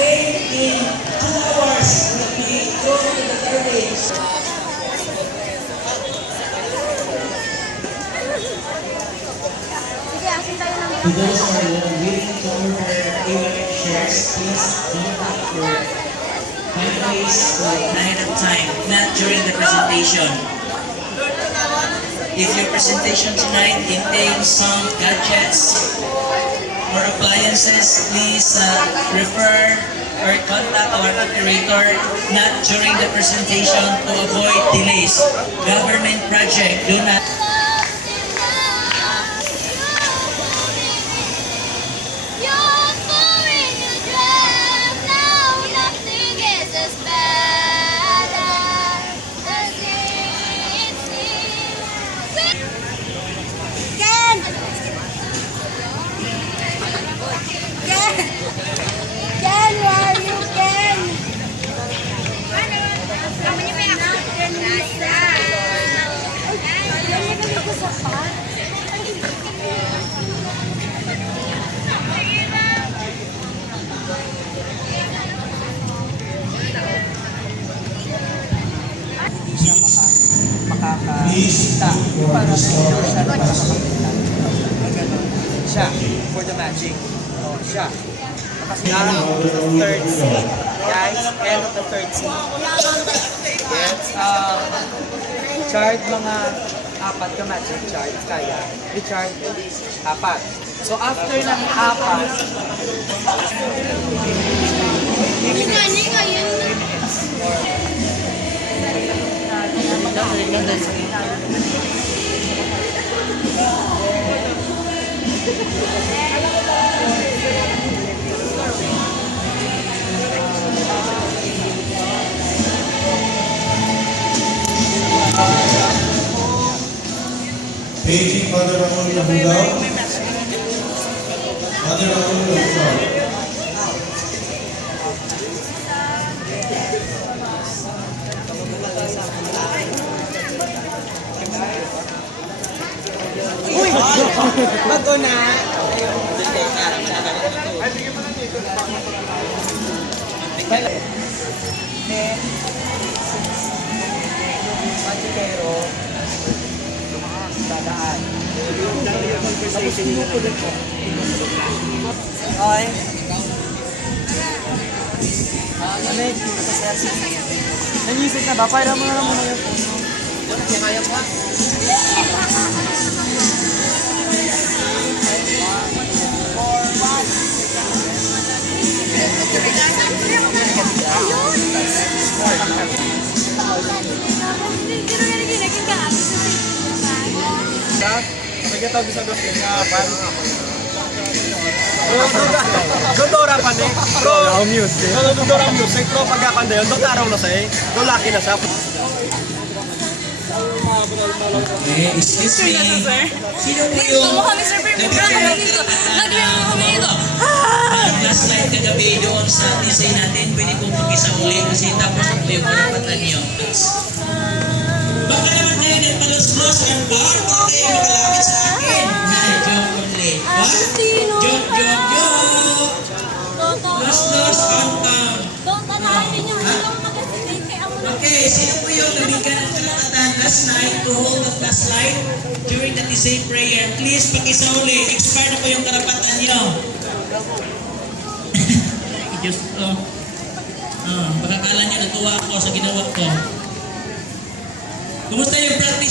graduate in 2 hours. Okay, go to the garbage. To those who are willing to order A1 shares, please contact your families ahead of time, not during the presentation. If your presentation tonight entails some gadgets or appliances, please refer or contact our operator not during the presentation to avoid delays. Government project, do not. Makakita para sure siya para makakita. Ganun. Siya, for the magic. Oh, siya. Kasi third C. Guys, end of the third C. Yes. Chart mga apat ka magic chart. Kaya, i-chart apat. So after ng apat, Paging Mother Ramon Labudao. Mother Ramon Labudao. uy! Bago na! Magikero dadaan. Tapos sinukulot ko. Okay. Ano yun? Nanisip na ba? Para mo na muna yung puso. Kaya mo ha? Pagkatawag sa gusto nga, paano nga po? Dodora pa ni. Bro, music. Dodora music. Bro, pagkakan na yun, dokaraw na sa'yo. Dolaki na sa. Okay, excuse me. Sino po yung last slide kagabi doon sa design natin? Pwede po pakisauli kasi tapos na po yung karapatan niyo. Baka naman kayo nagpalos-los ang bar para kayo makalapit sa akin. Joke only. What? Joke. Los-los countdown. Okay, sino po yung nabigyan ng karapatan last night to hold the flashlight during the design prayer? Please pakisauli. Expired na po yung karapatan niyo. Diyos ko. Baka kala niyo natuwa ako sa ginawa ko. Kumusta yung practice